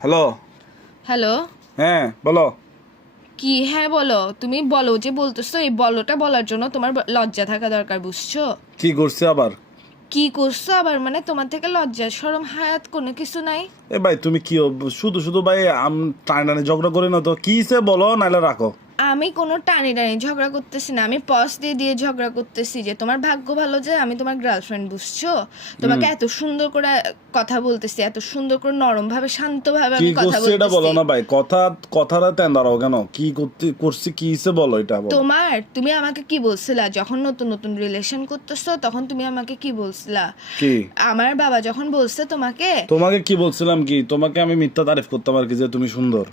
Hello? Hello? হ্যাঁ বলো। কি? হ্যাঁ বলো। তুমি বলো যে বলতেছো এই বলোটা বলার জন্য তোমার লজ্জা থাকা দরকার বুঝছ? কি করছে আবার? কি করছ আবার? মানে তোমার থেকে লজ্জা সরম হায়াত কোনো কিছু নাই? এ ভাই তুমি কি শুধু শুধু ভাই আম টানে টানে ঝগড়া করে না তো। কি সে বলো নাইলে রাখো। আমি কোনো টানি টানি ঝগড়া করতেছি না আমি পস দিয়ে দিয়ে ঝগড়া করতেছি যে তোমার ভাগ্য ভালো যে আমি তোমার গার্লফ্রেন্ড বুঝছ? তোমাকে এত সুন্দর করে কথা বলতেছি এত সুন্দর করে নরম ভাবে শান্ত ভাবে আমি কথা করছে এটা বলো না ভাই কথা কথাটা তেন দাঁড়াও কেন? কি করতে করছি কি সে বলো এটা বলো। তোমার তুমি আমাকে কি বলছিলা? যখন নতুন নতুন রিলেশন করতেছো তখন তুমি আমাকে কি বলছিলা? কি? আমার বাবা যখন বলছে তোমাকে তোমাকে কি বলছিলাম কি? তোমাকে আমি মিথ্যা তারিফ করতাম আর কি যে তুমি সুন্দর।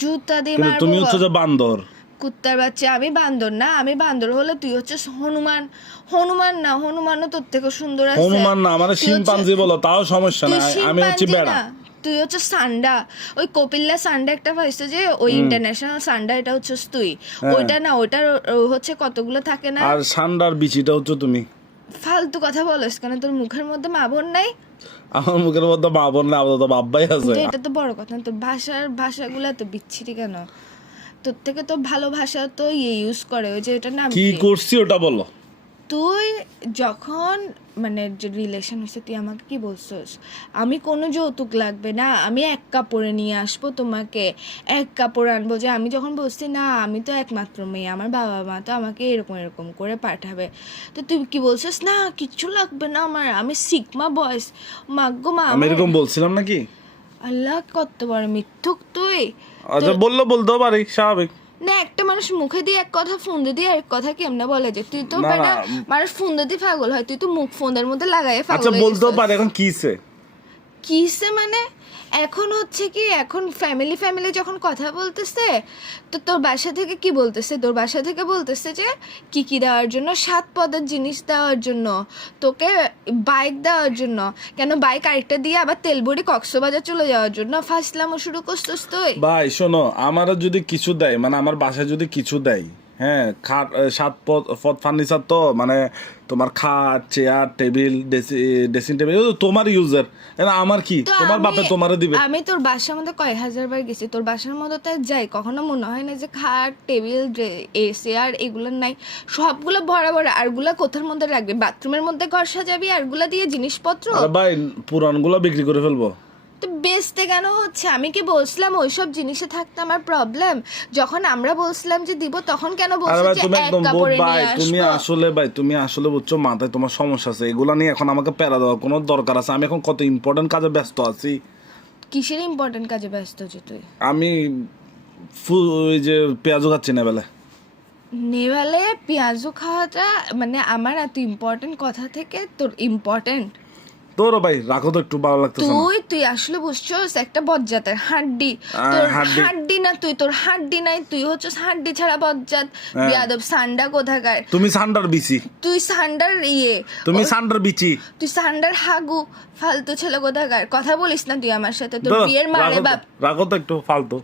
জুতা দিয়ে মারবো। তুমি হচ্ছে যে বান্দর। কুত্তার বাচ্চা আমি বান্দর না আমি বান্দর হলে তুই হচ্ছিস হনুমান। হনুমান না হনুমানও তোর থেকে সুন্দর আছে। হনুমান না হচ্ছে- শিম্পাঞ্জি বলো তাও সমস্যা না আমি হচ্ছে বেড়া। তুই হচ্ছে সান্ডা। ওই কপিল্লা সান্ডা একটা পাইছে যে ওই ইন্টারন্যাশনাল সান্ডা এটা হচ্ছিস তুই। হ্যাঁ। ওইটা না ওইটার হচ্ছে কতগুলো থাকে না? আর সান্ডার বিচিটা হচ্ছে তুমি। ফালতু কথা বলিস কেন তোর মুখের মধ্যে মা বোন নাই? আমার মুখের মধ্যে মা বোন না আপাতত বাব্বাই আছে। এটা তো বড় কথা তোর ভাষার ভাষাগুলো তো বিচ্ছিরি কেন? তোর থেকে তো ভালো ভাষা তো ইয়ে ইউজ করে ওই যে এটা নাম কি? করছি ওটা বলো। তুই যখন মানে যে রিলেশন হয়েছে তুই আমাকে কি বলছিস? আমি কোনো যৌতুক লাগবে না আমি এক কাপড়ে নিয়ে আসব তোমাকে এক কাপড় আনব যে আমি যখন বলছি না আমি তো একমাত্র মেয়ে আমার বাবা মা তো আমাকে এরকম এরকম করে পাঠাবে। তো তুই কি বলছিস? না কিচ্ছু লাগবে না আমার আমি সিকমা বয়স মাগ্গো মা আমি এরকম বলছিলাম নাকি? আল্লাহ কত বড় মিথ্যুক তুই। আচ্ছা বলল বলতেও পারি স্বাভাবিক। না একটা মানুষ মুখে দিয়ে এক কথা ফোন দিয়ে এক কথা কেমনে বলে যে তুই তো বেটা মানুষ ফোন দিয়ে পাগল হয় তুই তো মুখ ফোনের মধ্যে লাগাই আচ্ছা পাগল হয়ে বলতেও পারে এখন কিসে? কিসে মানে? এখন হচ্ছে কি, এখন ফ্যামিলি ফ্যামিলি যখন কথা বলতেছে, তো তোর বাসা থেকে কি বলতেছে? তোর বাসা থেকে বলতেছে যে, কি কি দেওয়ার জন্য? সাত পদের জিনিস দেওয়ার জন্য, তোকে বাইক দেওয়ার জন্য, কেন বাইক আরেকটা দিয়ে আবার তেলবড়ি কক্সবাজার চলে যাওয়ার জন্য? ফার্স্টলামও শুরু করছিস ভাই, শোনো, আমারও যদি কিছু দেয় মানে আমার বাসায় যদি কিছু দেয় হ্যাঁ খাট সাত পদ পদ ফার্নিচার তো মানে তোমার খাট চেয়ার টেবিল ড্রেসিং টেবিল তোমার ইউজার আমার কি? তোমার বাপে তোমারে দিবে। আমি তোর বাসার মধ্যে কয়েক হাজার বার গেছি? তোর বাসার মধ্যে তো যাই কখনো মনে হয় না যে খাট টেবিল আর এগুলো নাই। সবগুলো ভরা ভরা আরগুলা কোথার মধ্যে রাখবি? বাথরুমের মধ্যে ঘর সাজাবি আরগুলা দিয়ে জিনিসপত্র? আরে ভাই পুরানগুলো বিক্রি করে ফেলব। তো বেচতে কেন হচ্ছে? আমি কি বলছিলাম ওইসব জিনিসে থাকতে আমার প্রবলেম যখন আমরা বলছিলাম যে দিব তখন কেন বলছো যে তুমি এক কাপড়ে তুমি আসলে ভাই তুমি আসলে বুঝছ মাথায় তোমার সমস্যা আছে। এগুলা নিয়ে এখন আমাকে প্যারা দেওয়ার কোনো দরকার আছে। আমি এখন কত ইম্পর্টেন্ট কাজে ব্যস্ত আছি। কিসের ইম্পর্টেন্ট কাজে ব্যস্ত যে তুই? আমি ওই যে পেঁয়াজও খাচ্ছি না বেলা নেভালে পেঁয়াজও খাওয়াটা মানে আমার এত ইম্পর্টেন্ট কথা থেকে তোর ইম্পর্টেন্ট তোরও ভাই রাখো তো একটু ভালো লাগতেছে তুই তুই আসলে বুঝছস একটা বজ্জাতের হাড্ডি। তোর হাড্ডি। না তুই তোর হাড্ডি নাই তুই হচ্ছিস হাড্ডি ছাড়া বজ্জাত হ্যাঁ। বিয়াদব সান্ডা কোথাকার? তুমি সান্ডার বিচি। তুই সান্ডার ইয়ে। তুমি সান্ডার বিচি। তুই সান্ডার হাগু ফালতু ছেলে কোথাকার? কথা বলিস না তুই আমার সাথে তোর বিয়ের তো- বাপ। রাখো তো একটু ফালতু।